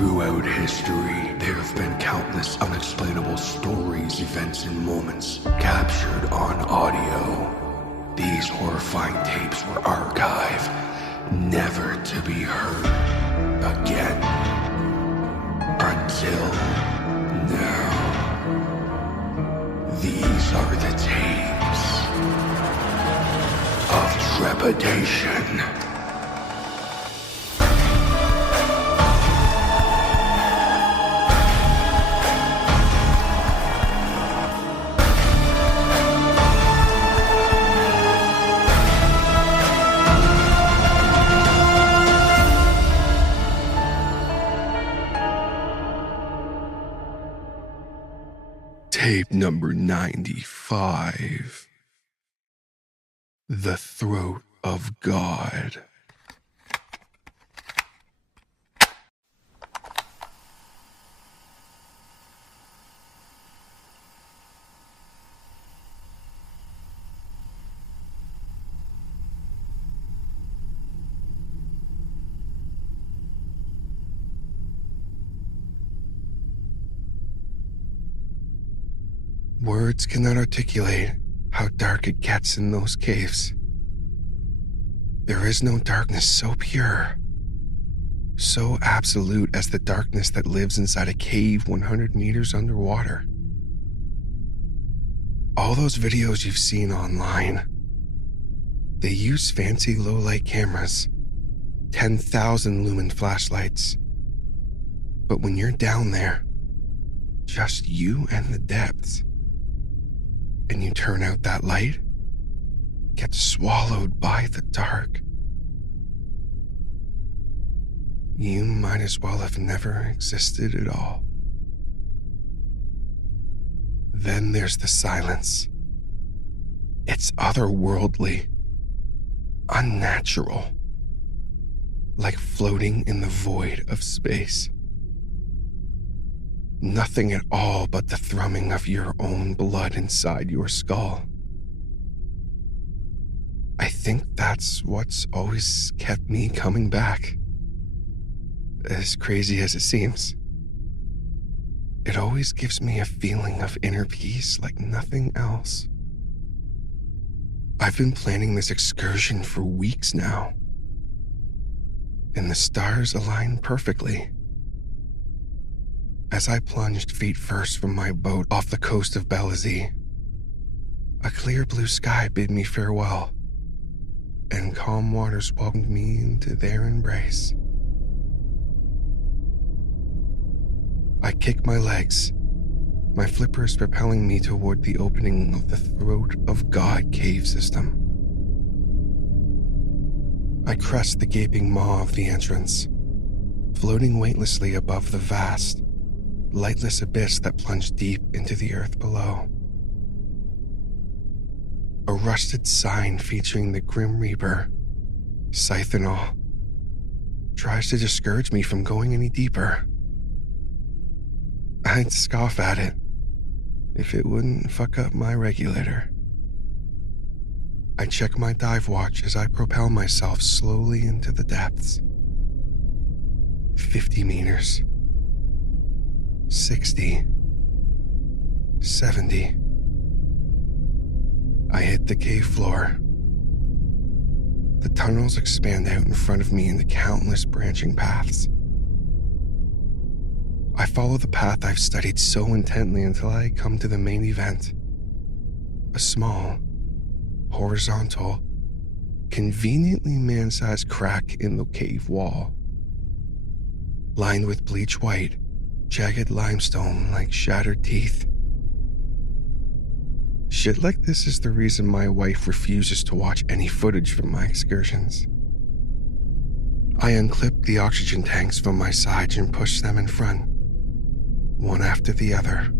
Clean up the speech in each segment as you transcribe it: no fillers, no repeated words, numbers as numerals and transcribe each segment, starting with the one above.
Throughout history, there have been countless unexplainable stories, events, and moments captured on audio. These horrifying tapes were archived, never to be heard again. Until now. These are the tapes of trepidation. Tape number 95. The Throat of God. Words cannot articulate how dark it gets in those caves. There is no darkness so pure, so absolute as the darkness that lives inside a cave 100 meters underwater. All those videos you've seen online, they use fancy low-light cameras, 10,000 lumen flashlights. But when you're down there, just you and the depths, and you turn out that light, get swallowed by the dark. You might as well have never existed at all. Then there's the silence. It's otherworldly, unnatural, like floating in the void of space. Nothing at all but the thrumming of your own blood inside your skull. I think that's what's always kept me coming back. As crazy as it seems, it always gives me a feeling of inner peace like nothing else. I've been planning this excursion for weeks now, and the stars align perfectly. As I plunged feet first from my boat off the coast of Belize, a clear blue sky bid me farewell, and calm waters welcomed me into their embrace. I kicked my legs, my flippers propelling me toward the opening of the Throat of God cave system. I crossed the gaping maw of the entrance, floating weightlessly above the vast, lightless abyss that plunged deep into the earth below. A rusted sign featuring the Grim Reaper, scythe and all, tries to discourage me from going any deeper. I'd scoff at it if it wouldn't fuck up my regulator. I check my dive watch as I propel myself slowly into the depths. 50 meters. 60, 70. I hit the cave floor. The tunnels expand out in front of me into countless branching paths. I follow the path I've studied so intently until I come to the main event. A small, horizontal, conveniently man-sized crack in the cave wall, lined with bleach white, jagged limestone like shattered teeth. Shit like this is the reason my wife refuses to watch any footage from my excursions. I unclip the oxygen tanks from my sides and push them in front, one after the other.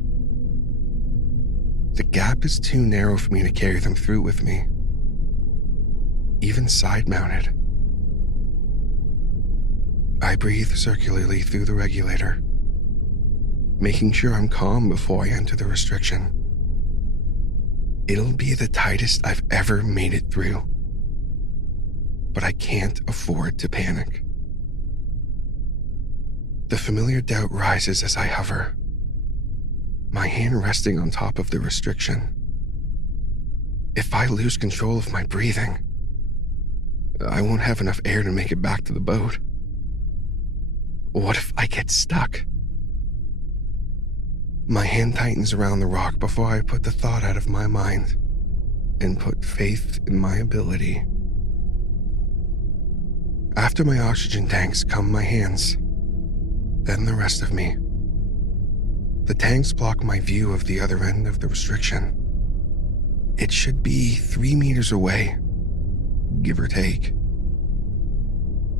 The gap is too narrow for me to carry them through with me, even side-mounted. I breathe circularly through the regulator, making sure I'm calm before I enter the restriction. It'll be the tightest I've ever made it through, but I can't afford to panic. The familiar doubt rises as I hover, my hand resting on top of the restriction. If I lose control of my breathing, I won't have enough air to make it back to the boat. What if I get stuck? My hand tightens around the rock before I put the thought out of my mind and put faith in my ability. After my oxygen tanks come my hands, then the rest of me. The tanks block my view of the other end of the restriction. It should be 3 meters away, give or take.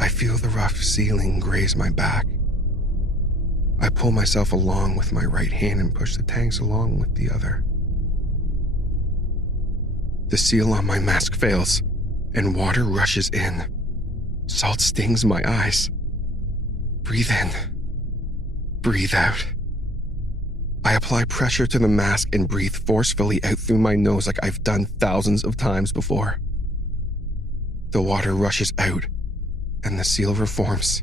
I feel the rough ceiling graze my back. I pull myself along with my right hand and push the tanks along with the other. The seal on my mask fails, and water rushes in. Salt stings my eyes. Breathe in. Breathe out. I apply pressure to the mask and breathe forcefully out through my nose like I've done thousands of times before. The water rushes out, and the seal reforms.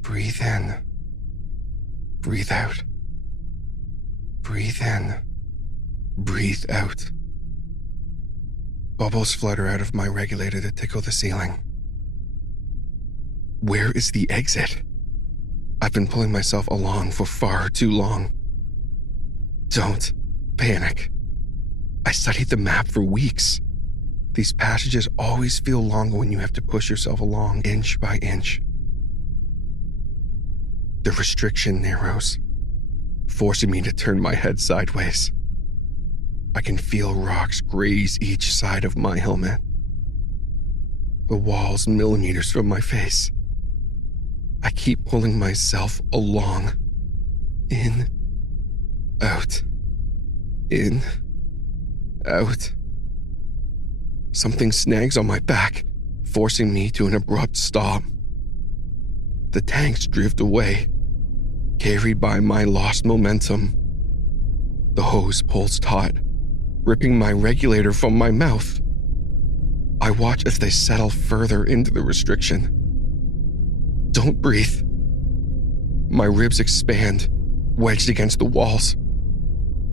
Breathe in. Breathe out. Breathe in. Breathe out. Bubbles flutter out of my regulator to tickle the ceiling. Where is the exit? I've been pulling myself along for far too long. Don't panic. I studied the map for weeks. These passages always feel longer when you have to push yourself along inch by inch. The restriction narrows, forcing me to turn my head sideways. I can feel rocks graze each side of my helmet. The wall's millimeters from my face. I keep pulling myself along. In, out, in, out. Something snags on my back, forcing me to an abrupt stop. The tanks drift away, carried by my lost momentum. The hose pulls taut, ripping my regulator from my mouth. I watch as they settle further into the restriction. Don't breathe. My ribs expand, wedged against the walls.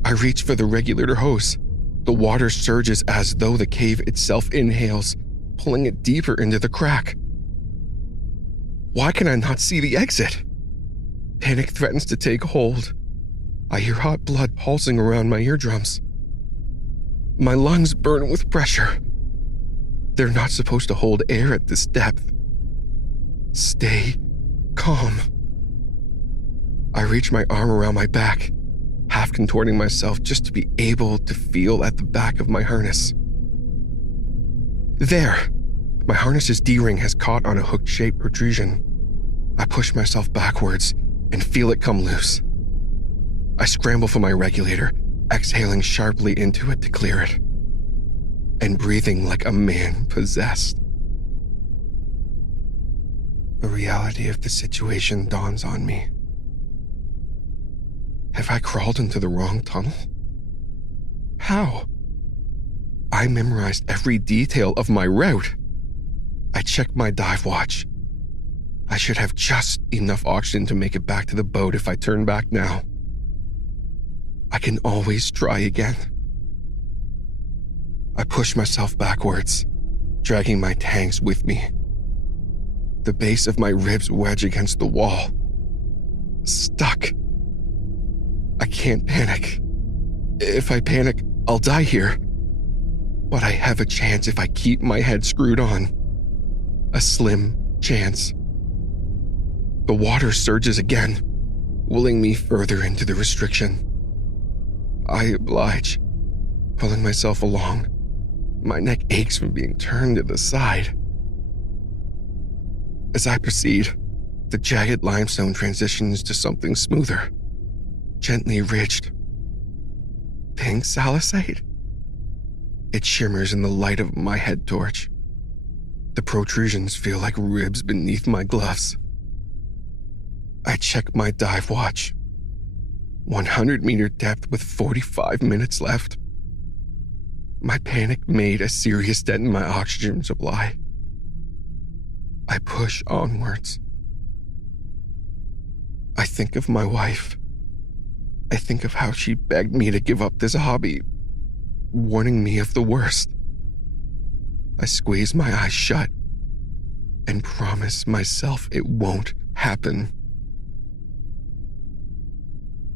I reach for the regulator hose. The water surges as though the cave itself inhales, pulling it deeper into the crack. Why can I not see the exit? Panic threatens to take hold. I hear hot blood pulsing around my eardrums. My lungs burn with pressure. They're not supposed to hold air at this depth. Stay calm. I reach my arm around my back, half contorting myself just to be able to feel at the back of my harness. There! My harness's D-ring has caught on a hook-shaped protrusion. I push myself backwards and feel it come loose. I scramble for my regulator, exhaling sharply into it to clear it, and breathing like a man possessed. The reality of the situation dawns on me. Have I crawled into the wrong tunnel? How? I memorized every detail of my route. I checked my dive watch. I should have just enough oxygen to make it back to the boat if I turn back now. I can always try again. I push myself backwards, dragging my tanks with me. The base of my ribs wedge against the wall. Stuck. I can't panic. If I panic, I'll die here. But I have a chance if I keep my head screwed on. A slim chance. The water surges again, pulling me further into the restriction. I oblige, pulling myself along. My neck aches from being turned to the side. As I proceed, the jagged limestone transitions to something smoother, gently ridged. Pink salicite? It shimmers in the light of my head torch. The protrusions feel like ribs beneath my gloves. I check my dive watch. 100-meter depth with 45 minutes left. My panic made a serious dent in my oxygen supply. I push onwards. I think of my wife. I think of how she begged me to give up this hobby, warning me of the worst. I squeeze my eyes shut and promise myself it won't happen.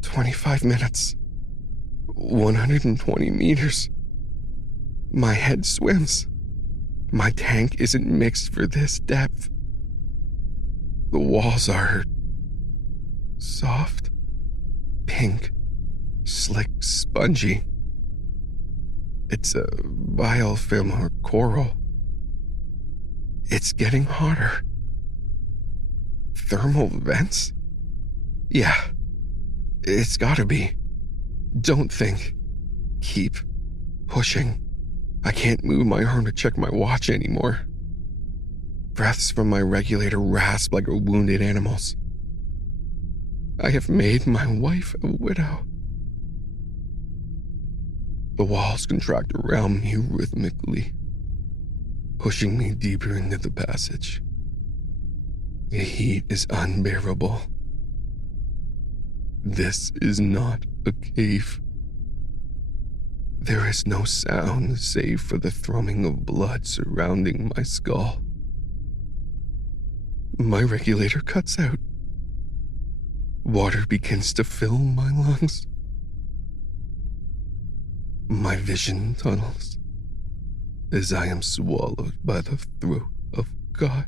25 minutes. 120 meters. My head swims. My tank isn't mixed for this depth. The walls are soft, pink, slick, spongy. It's a biofilm or coral. It's getting hotter. Thermal vents? Yeah, it's gotta be. Don't think. Keep pushing. I can't move my arm to check my watch anymore. Breaths from my regulator rasp like a wounded animal's. I have made my wife a widow. The walls contract around me rhythmically, pushing me deeper into the passage. The heat is unbearable. This is not a cave. There is no sound save for the thrumming of blood surrounding my skull. My regulator cuts out. Water begins to fill my lungs. My vision tunnels as I am swallowed by the throat of God.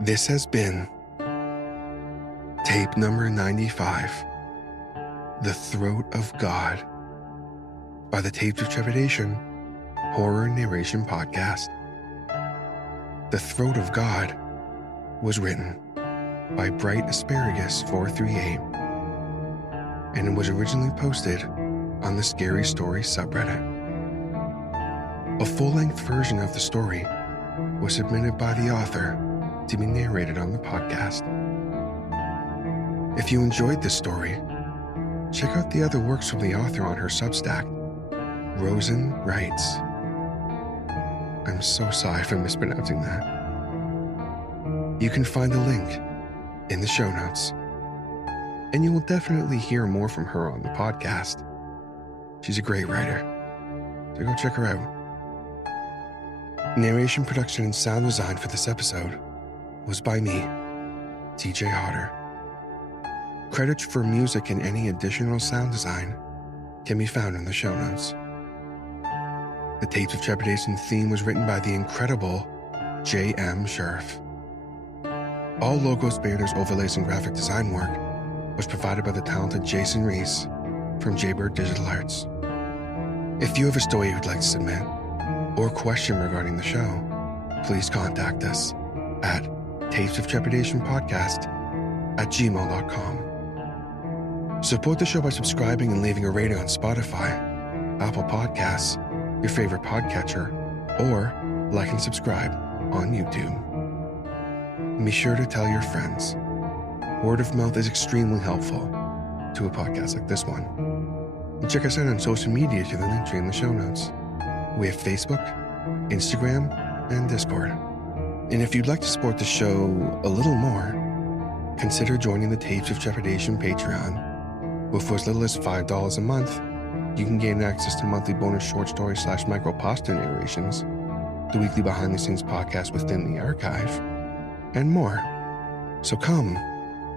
This has been tape number 95, The Throat of God, by the Tapes of Trepidation Horror Narration Podcast. The Throat of God was written by Bright Asparagus 438 and it was originally posted on the Scary Stories subreddit. A full-length version of the story was submitted by the author to be narrated on the podcast. If you enjoyed this story, check out the other works from the author on her Substack. Roisin writes. I'm so sorry for mispronouncing that. You can find the link in the show notes, and you will definitely hear more from her on the podcast. She's a great writer, so go check her out. Narration, production, and sound design for this episode was by me, TJ Hodder. Credits for music and any additional sound design can be found in the show notes. The Tapes of Trepidation theme was written by the incredible J.M. Scherf. All logos, banners, overlays, and graphic design work was provided by the talented Jason Reese from Jaybird Digital Arts. If you have a story you'd like to submit or question regarding the show, please contact us at tapesoftrepidation@gmail.com. Support the show by subscribing and leaving a rating on Spotify, Apple Podcasts, your favorite podcatcher, or like and subscribe on YouTube. Be sure to tell your friends. Word of mouth is extremely helpful to a podcast like this one. And check us out on social media through the link tree in the show notes. We have Facebook, Instagram, and Discord. And if you'd like to support the show a little more, consider joining the Tapes of Trepidation Patreon. With for as little as $5 a month, you can gain access to monthly bonus short stories / micro-pasta narrations, the weekly behind-the-scenes podcast within the archive, and more. So come,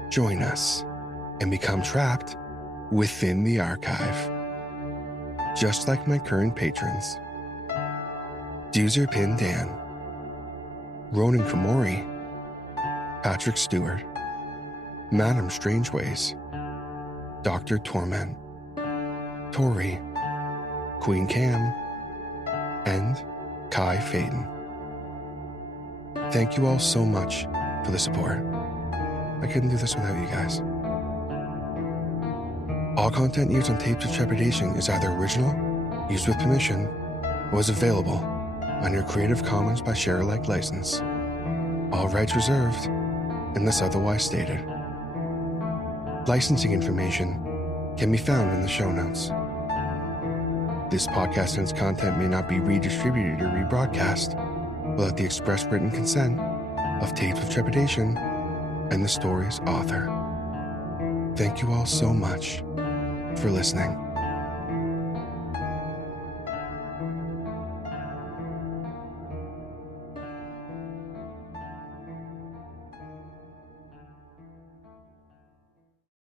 join us, and become trapped within the archive. Just like my current patrons. Doozer Pin Dan, Ronan Komori, Patrick Stewart, Madam Strangeways, Dr. Torment, Tori, Queen Cam, and Kai Faden. Thank you all so much for the support. I couldn't do this without you guys. All content used on Tapes of Trepidation is either original, used with permission, was available under Creative Commons by Share-alike license. All rights reserved unless otherwise stated. Licensing information can be found in the show notes. This podcast and its content may not be redistributed or rebroadcast without the express written consent of Tapes of Trepidation and the story's author. Thank you all so much for listening.